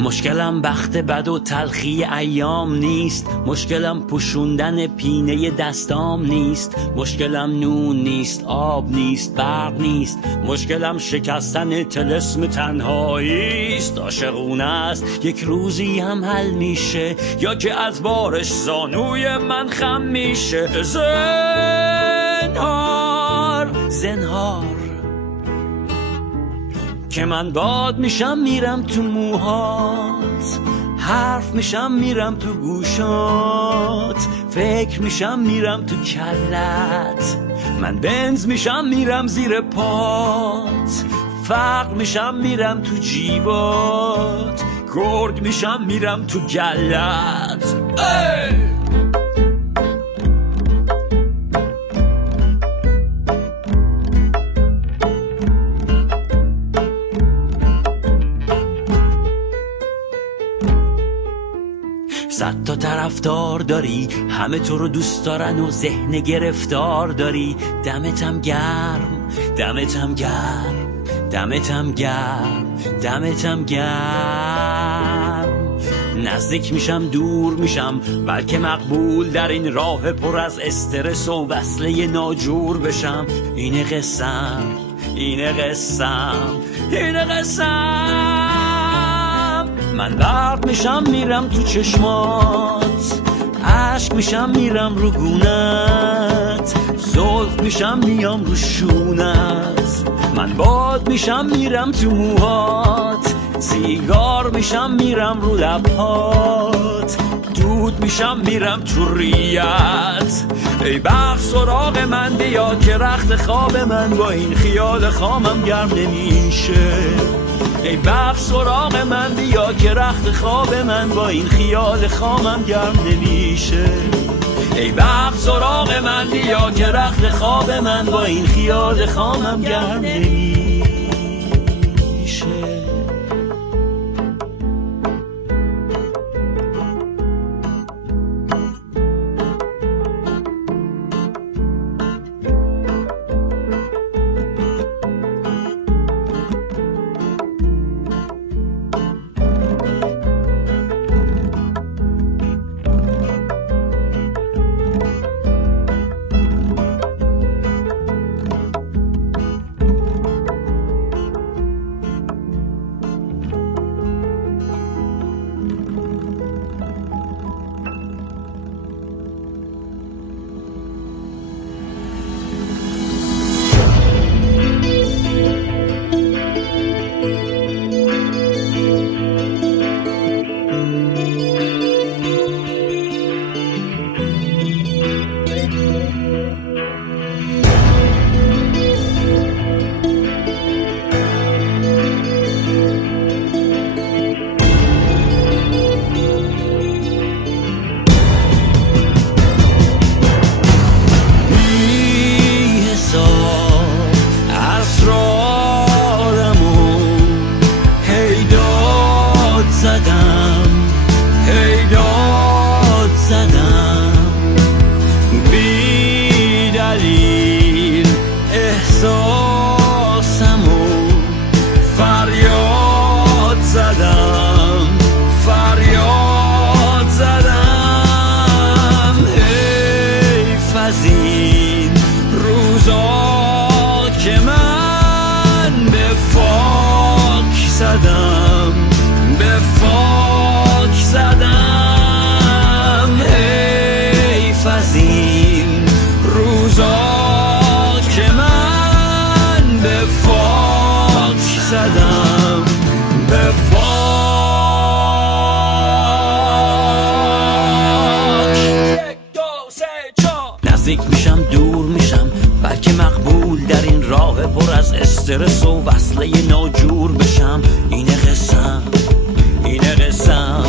مشکلم بخت بد و تلخی ایام نیست، مشکلم پوشوندن پینه دستام نیست، مشکلم نون نیست، آب نیست، برق نیست، مشکلم شکستن طلسم تنهایی است. عاشقونه است یک روزی هم حل میشه، یا که از بارش زانوی من خم میشه. زنهار که من باد میشم میرم تو موهات، حرف میشم میرم تو گوشات، فکر میشم میرم تو کلت، من بنز میشم میرم زیر پات، فقر میشم میرم تو جیبات، گرگ میشم میرم تو گلت. صد تا طرفدار داری، همه تو رو دوست دارن و ذهن گرفتار داری. دمتم گرم، دمتم گرم، دمتم گرم، دمتم گرم. نزدیک میشم دور میشم، بلکه مقبول در این راه پر از استرس و وصله ناجور بشم. اینه قسم، اینه قسم، اینه قسم. من برق میشم میرم تو چشمات، عشق میشم میرم رو گونت، زلف میشم میام رو شونت، من باد میشم میرم تو موهات، سیگار میشم میرم رو لبهات، دود میشم میرم تو ریت. ای بخت سراغ من بیا که رخت خواب من با این خیال خامم گرم نمیشه. ای بخت سراغ من بیا که رخت خواب من با این خیال خامم گرم نمیشه. ای بخت سراغ من بیا که رخت خواب من با این خیال خامم گرم نمیشه. نزدیک میشم دور میشم، بلکه مقبول در این راه پر از استرس و وصله ناجور بشم. اینه قسم، اینه قسم،